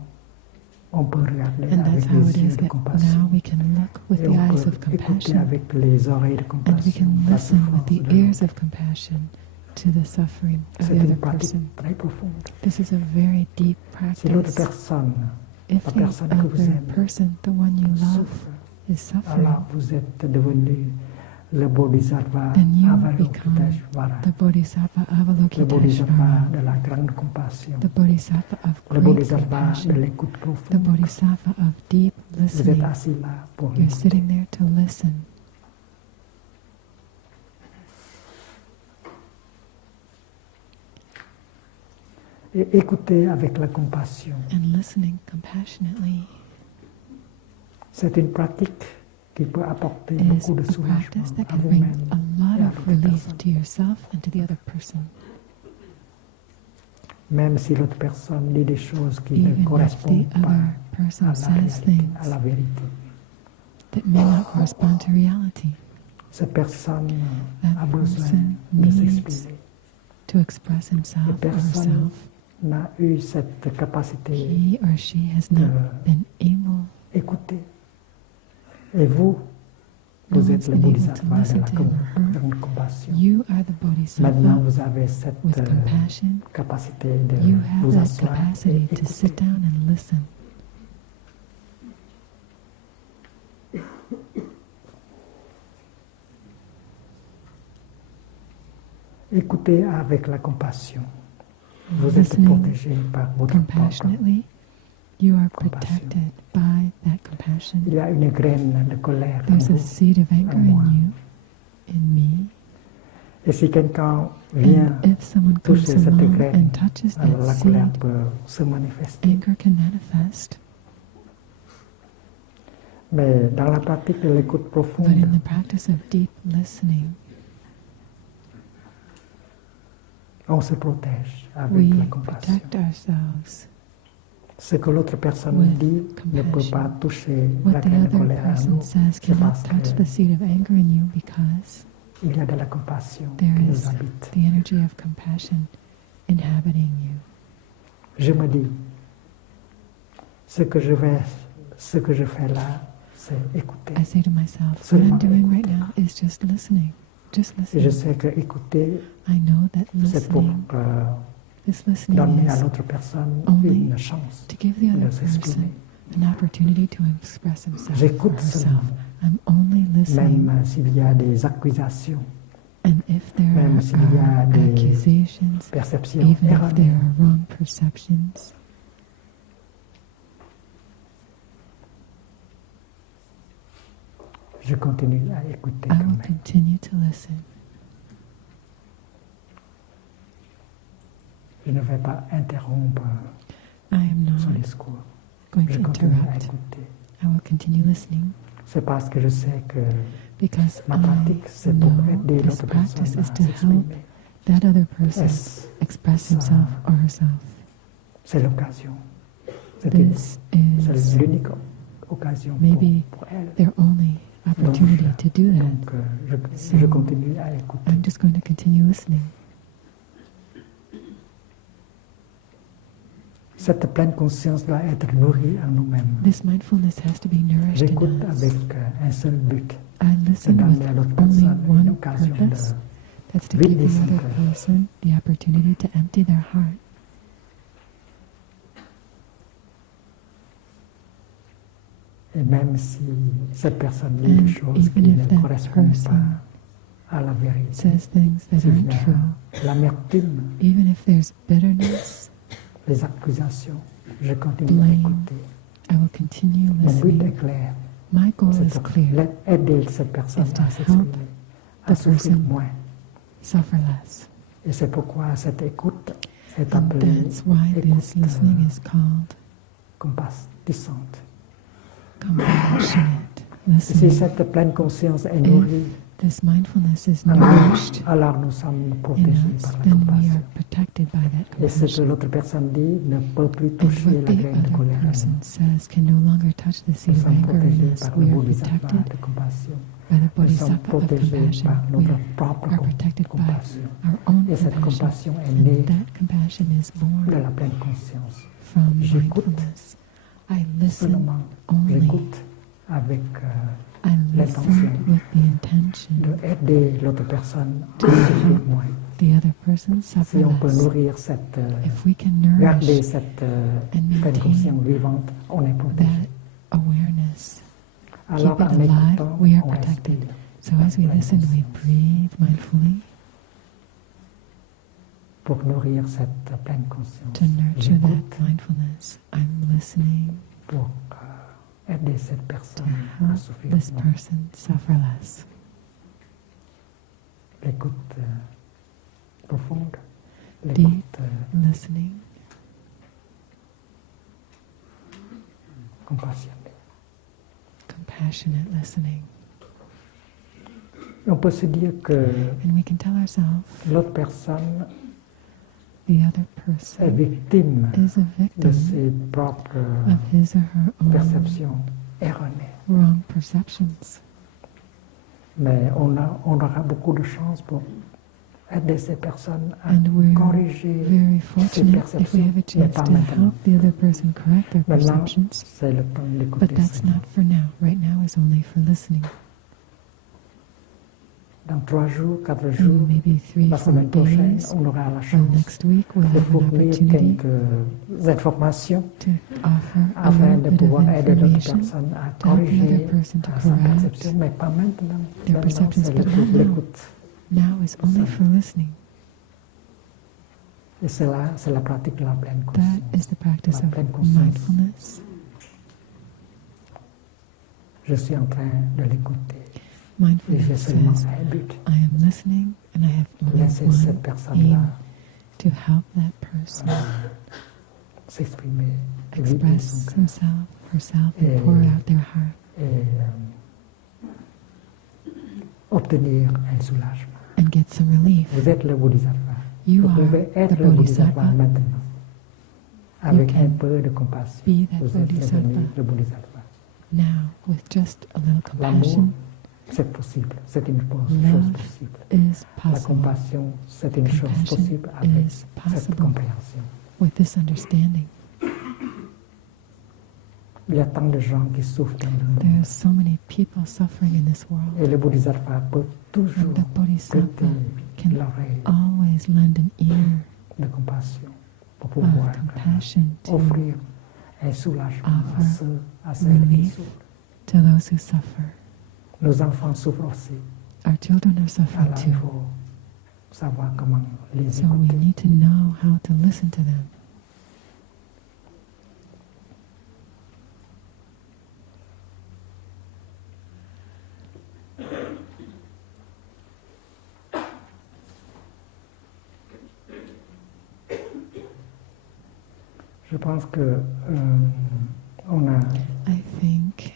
on peut regarder And that's avec how les it yeux is de that now compassion. we can look with Et the on eyes peut of écouter compassion, avec les oreilles de and we compassion can la listen with souffrance the de ears l'autre. of compassion to the suffering of C'est the other une pratique person. très profonde. This is a very deep Si l'autre practice. personne If la the personne que vous other aimez person, the one you love, souffre, is suffering, alors vous êtes devenu le Bodhisattva then you become Avalokiteshvara, the Bodhisattva le Bodhisattva Avalokiteshvara, de la grande compassion, the Bodhisattva of le great Bodhisattva de compassion, l'écoute the profonde. Bodhisattva of deep Vous êtes listening. assis là pour You're écouter. sitting there to listen. Et écouter avec la compassion. And listening compassionately C'est une pratique qui peut apporter is beaucoup de a soulagement practice that à can bring vous-même a lot et à of l'autre relief personne. to yourself and to the other person. Même si l'autre personne dit des choses qui Even ne if correspondent the pas other à person la says réalité, things à la vérité. that may not correspond to reality, Cette personne That a besoin person de needs s'exprimer. to express himself Et or personne herself. n'a eu cette capacité He or she has not been able d'écouter. Et vous, No vous one's êtes le been able to bodhisattva de listen la to him or her. compassion. You are the Maintenant, bodhisattva vous avez cette with compassion. capacité de You have vous that asseoir et capacity to écouter. sit down and listen. Écoutez avec la compassion. Vous êtes Listening protégé par votre propre. compassionately, you are compassion. protected by that compassion. Il y a une graine de colère en There's a vous. seed of anger moi. in you, in me. Et si quelqu'un vient And if someone comes toucher cette along graine, and touches alors that la colère seed, peut se manifester. anger can manifest. Mais dans la pratique de l'écoute But profonde, in the practice of deep listening, on se protège avec we la compassion. protect ourselves. Ce que l'autre personne with dit ne peut compassion. pas toucher la What the graine de other colère en person nous. says C'est cannot parce touch the qu'il seed of anger in you because y a de la compassion there qui is nous habite. the energy of compassion inhabiting you. Je me dis, ce que je fais là, c'est écouter. I say to myself, what Seulement I'm doing right écouter. now is just listening. Just Et je listening. sais que écouter, I know that c'est pour listening, this listening donner à is l'autre personne only une chance to give the de other s'exprimer. person an opportunity to express himself or J'écoute seulement, herself. I'm only listening. même s'il y a des accusations, And if there même s'il y a are des accusations, perceptions even if there erronées. are wrong perceptions, Je continue à écouter I quand will même. continue to listen. Je ne vais pas interrompre I am son not discours. going Je to continue à interrupt. écouter. I will continue listening C'est parce que je sais que because ma pratique, I c'est pour know aider this l'autre practice personne is à to help s'exprimer. that other person Est-ce- express ça- himself or herself. C'est l'occasion. C'est This is l'unique occasion maybe pour elle. their only opportunity to do that. Donc, So, je continue à écouter. I'm just going to continue listening. Cette pleine conscience doit être nourrie en nous-mêmes. This mindfulness has to be nourished J'écoute in us. avec un seul but, I de listen with donner à l'autre only personne une one occasion purpose. de That's to give vider the son other cœur. person the opportunity to empty their heart. Et même si cette personne dit And des choses qui even if ne that correspondent person pas à la vérité, says things that s'il aren't y true, a l'amertume, even if there's bitterness, les accusations, je continue à blame, écouter. I will continue Mon but est listening. clair, My goal c'est is pour clear, aider cette personne is to à s'exprimer, à the souffrir person moins. suffer less. Et c'est pourquoi cette écoute est And appelée that's why this écoute listening is called compassante. compassionate Et si listening. cette pleine conscience est nourrie, This mindfulness is nourished alors nous sommes in protégés us, par la then we compassion. are protected by that Et ce que compassion. l'autre personne dit ne peut plus And toucher what la the graine de other colère. person says can no longer touch the seed Nous of sommes anger in protégés us. par We le are bodhisattva protected de compassion. by the Nous sommes bodhisattva of protégés compassion. par We notre propre are protected by compassion. our own Et cette compassion. compassion est née And that compassion is de born la pleine conscience. from J'écoute mindfulness. I listen Seulement, only. j'écoute avec I l'intention listen with the intention d'aider l'autre personne à souffrir moins. the other person suffer Si on peut less. nourrir cette, If we can garder nourish cette and pleine maintain conscience vivante, on est protégé. that awareness, Alors keep it en alive, écoutant, we are on protected. respire. So as we listen, we breathe mindfully Pour nourrir cette pleine conscience, to nurture j'écoute that mindfulness. I'm listening pour aider cette to personne à help souffrir this moins. person suffer less. L'écoute profonde, Deep l'écoute listening, compassionnée. compassionate listening. On peut se dire que And we can tell ourselves l'autre personne the other est person victime is a de victim ses propres of his or her own perceptions erronées. wrong perceptions. Mais on aura beaucoup de chance pour aider ces personnes à And we're corriger very ces fortunate if we perceptions, have a mais chance pas to maintenant. help the other person correct their Maintenant, perceptions. c'est le temps But d'écouter that's Seigneur. not for now. Right now is only for listening. Dans 3 jours, 4 In jours, maybe 3, la 4 semaine prochaine, days, on aura la or chance next week, we'll de have an fournir opportunity quelques informations to offer a afin little de bit of pouvoir aider l'autre information personne à to help another corriger person to sa correct perception, mais pas maintenant. their Maintenant, perceptions, c'est but le not temps de now. l'écoute. Now is only for listening. Et cela, c'est la pratique de la pleine That conscience. is the practice La of pleine conscience. mindfulness. Je suis en train de l'écouter. Et j'ai Mindfulness seulement says, un but, I am listening and I have only laisser cette one personne-là aim, to help that person s'exprimer, vider son express cœur himself, herself, Et- and pour out their heart et obtenir un soulagement. and get some relief. Vous êtes le Bodhisattva. You Vous are pouvez être the le Bodhisattva Bodhisattva. maintenant. Avec can un peu de compassion. be that Vous êtes Bodhisattva. devenu le Bodhisattva. Now, with just a little L'amour, compassion, c'est possible. C'est une chose Love possible. is La possible. compassion, c'est une chose Compassion possible avec is cette possible. compréhension. With this understanding, Il y a tant de gens qui souffrent dans le monde. there are so many people suffering in this world, Et le Bodhisattva peut toujours and the Bodhisattva prêter can l'oreille always lend an ear de compassion pour of pouvoir compassion to offrir un soulagement à offer ceux, à celles qui relief souffrent. to those who suffer. Nos enfants souffrent aussi. Our children are suffering Alors il too, faut savoir comment les so we écouter. need to know how to listen to them. Je pense que on a I think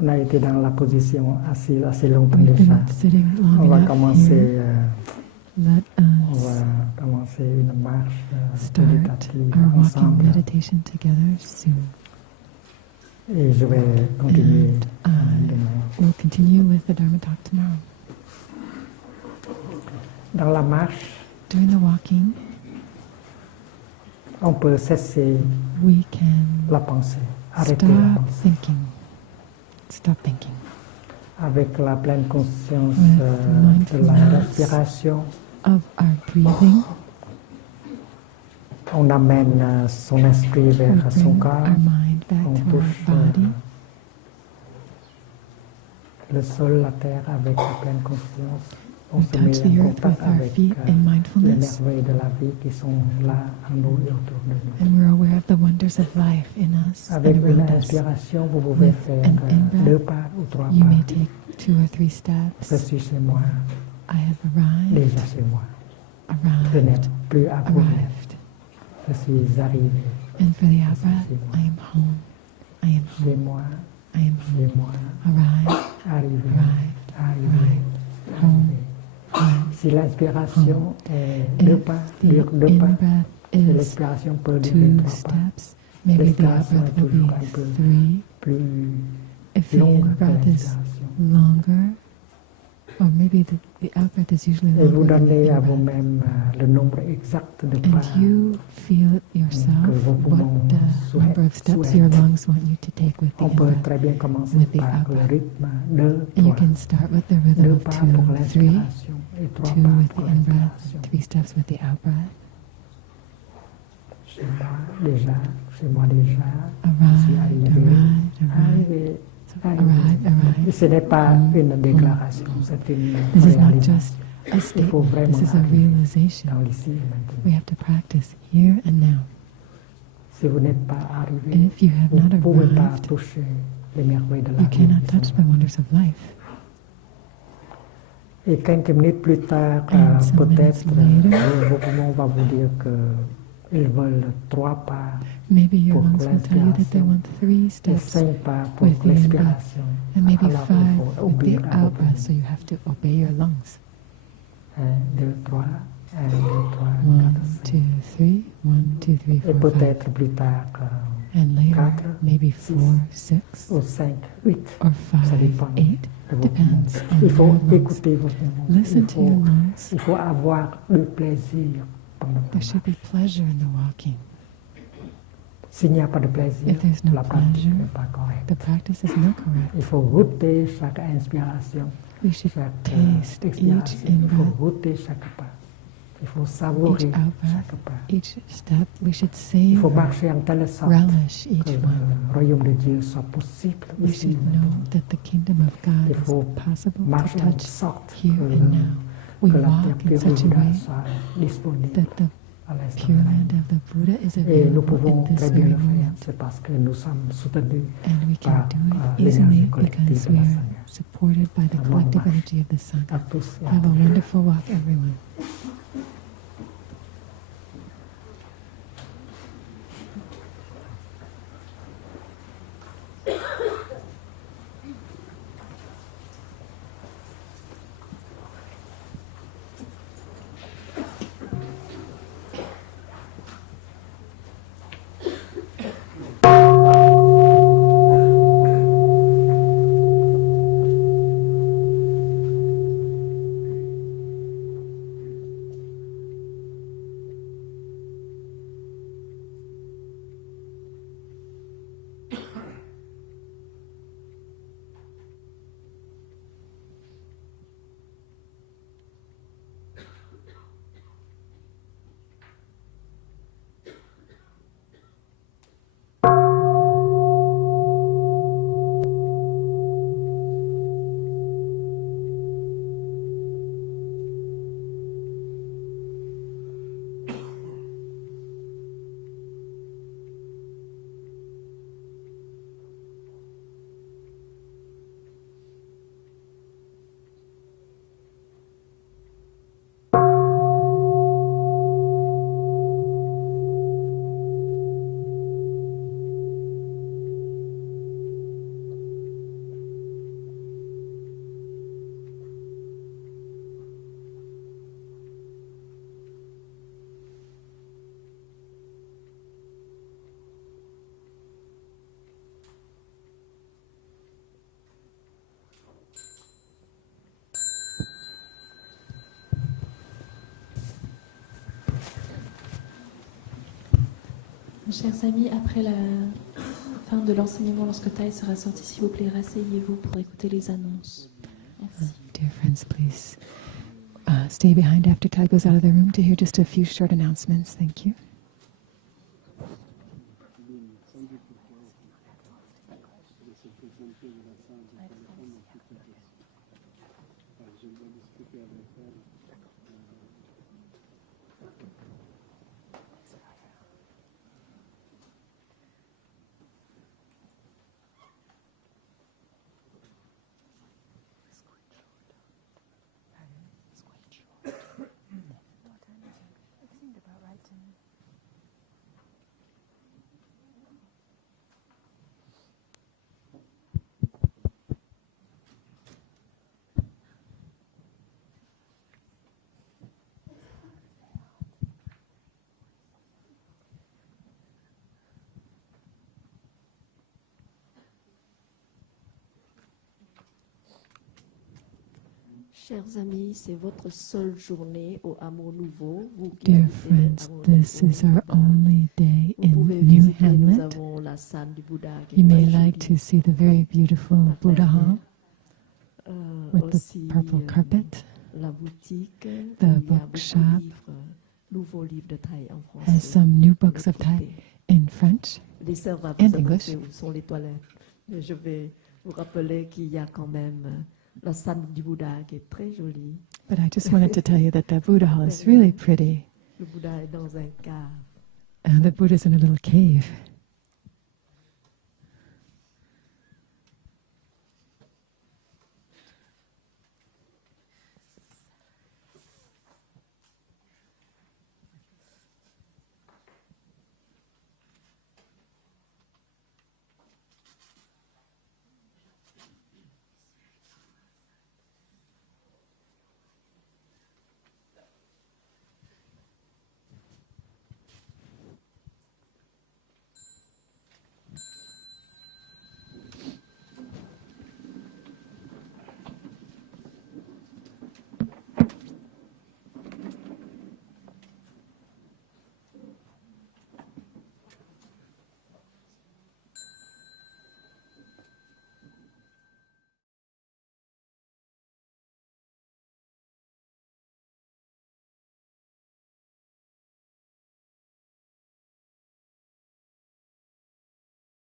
on a été dans la position assez longtemps we've déjà. been sitting On long va enough commencer, here. Let on us va commencer une marche start méditative our walking ensemble. meditation together soon. Et je vais continuer And demain. we'll continue with the Dharma talk tomorrow. Dans la marche, During the walking, on peut cesser we can la pensée, arrêter la stop pensée. thinking. Stop thinking. Avec la pleine conscience With de la mindfulness. respiration, Of our breathing, on amène son esprit we vers son bring corps, our mind back on to touche our body. le sol, la terre avec la pleine conscience. On We se touch met the en earth contact with our avec feet in les mindfulness, merveilles de la vie qui sont là en nous et autour de nous. and we're aware of the wonders of life in us Avec and une around us. inspiration, vous pouvez With faire an in-breath, 2 pas ou 3 You may pas. take 2 or 3 Je steps. suis chez moi, I have arrived, déjà chez moi. Je n'ai arrived, plus à courir. arrived. Je suis arrivé And for the out-breath, I am home. I am chez home. moi, I am chez home. moi, Arrived, arrivé, arrived, arrivé, arrived, home, arrivé. home. Si l'inspiration est 2 If pas, the dure 2 pas, in-breath et is l'expiration peut durer 2 3 pas. steps, maybe the L'expiration out-breath est will toujours be un peu 3. plus If the longue que in-breath is l'inspiration. longer, or maybe the out-breath is usually Et vous longer than the donnez à in-breath. vous-même le nombre exact de pas And you feel it yourself, que vos poumons what number of steps your souhaitent. lungs want you to take with the On peut in-breath. très bien commencer with the par le out-breath. rythme 2, And you 3. can start with the rhythm 2 of pas 2, pour 3, l'inspiration et 3 2 pas with pour the in-breath, l'expiration. 3 steps with the out-breath. Chez moi déjà, je suis Arrived, arrivé, arrived, arrived. arrivé, So arrivé. arrived, Et arrived. ce n'est pas une déclaration, c'est une This is not réalisation. just a Il faut statement, vraiment this is a arriver realization. dans l'ici et maintenant. We have to practice here and now. Si vous n'êtes pas And arrivé, if you have vous not ne pouvez pas arrived, toucher les merveilles de la you vie. cannot qui touch sont the wonders of life. Et quelques minutes plus tard, And some peut-être, minutes later, vos poumons vont vous dire qu'ils veulent 3 pas Maybe your pour lungs will tell you that they l'inspiration want 3 et steps 5 pas pour with the in-breath, l'expiration. and maybe Alors, 5 il faut with the obéir à vos out-breath, so poumons. you have to obey your lungs. 1, 2, 3, 1, 2, 3, 1, 4, 2, 5. 3, 1, 2, 3, Et 4, 5. peut-être plus tard, and later 4, maybe 6, 4, 6, ou 5, 8. or Ça 5, dépend 8, de votre poumon. depends on Il faut your lungs. écouter votre poumon. Listen to your lungs. Il faut avoir le plaisir pendant la There should be pleasure in the walking. S'il n'y a pas de plaisir, If there's no la pratique pleasure, n'est pas correcte. the practice is not correct. Il faut goûter chaque inspiration, We should chaque taste expiration. each Il faut in-breath, goûter chaque pas. Il faut savourer each out-breath, chaque pas. each step. We should Il faut savor, marcher en telle sorte relish each que one. le royaume de Dieu soit possible We ici. should know that the kingdom of God Il faut is possible to marcher en touch sorte here and now. We que la terre walk in pure such a Bouddha way soit disponible that the à l'instant Pure même. Land of the Buddha is Et nous available pouvons in très this bien very le faire. moment. C'est parce que nous sommes soutenus And we can par do l'énergie it easily collective because de we la are Sangha. supported by the Bonne collective marche energy of the Sangha. à tous et à Have a toutes. wonderful walk, everyone. Chers amis, après la fin de l'enseignement, lorsque Thaï sera sorti, s'il vous plaît, rasseyez-vous pour écouter les annonces. Merci. Dear friends, please stay behind after Ty goes out of the room to hear just a few short announcements. Thank you. Chers amis, c'est votre seule journée au Hameau Nouveau. Vous qui Dear habitez le friends, Hameau this Nouveau, is our only day vous in pouvez New visiter, nous Hamlet. avons la salle du Bouddha qui You est may très like to jolie. see the very beautiful Buddha hall with the Aussi, purple carpet. la boutique, The où il y a bookshop beaucoup de livres, nouveaux livres de Thaï en français. Has some new pour books of Thai écouter. in French. Les sœurs vont and vous annoncer English. où sont les toilettes. Mais je vais vous rappeler qu'il y a quand même la salle du Bouddha qui est très jolie. But I just wanted to tell you that the Buddha hall is really pretty. Le Bouddha est dans un cave. The Buddha's in a little cave.